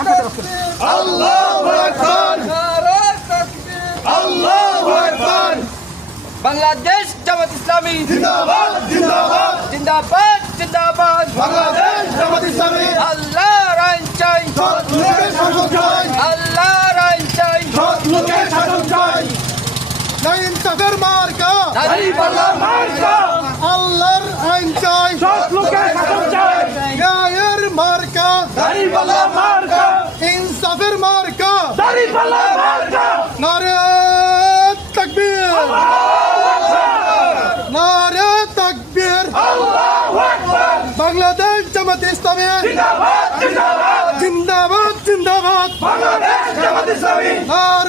আল্লাহু আকবার, আল্লাহু আকবার। বাংলাদেশ জামাত ইসলামী জিন্দাবাদ, জিন্দাবাদ, জিন্দাবাদ জিন্দাবাদ। বাংলাদেশ জামাত ইসলামী। আল্লাহর আইন চাই, সৎ লোকের শাসন চাই, আল্লাহর আইন চাই। সৎ লোকের শাসন চাই। না ইনসাফের মার্কা, দাঁড়িপাল্লার মার্কা, আল্লাহর আইন চাই, সৎ লোকের শাসন চাই। ন্যায়ের মার্কা, দাঁড়িপাল্লার মার্কা, ইনসাফের মার্কা। দাঁড়িপাল্লার মার্কা। নারে তাকবীর, নারে তাকবীর। আল্লাহু আকবার। বাংলাদেশ জামাত ইসলামী জিন্দাবাদ জিন্দাবাদ। জিন্দাবাদ, জিন্দাবাদ। বাংলাদেশ জামাত ইসলামী নারে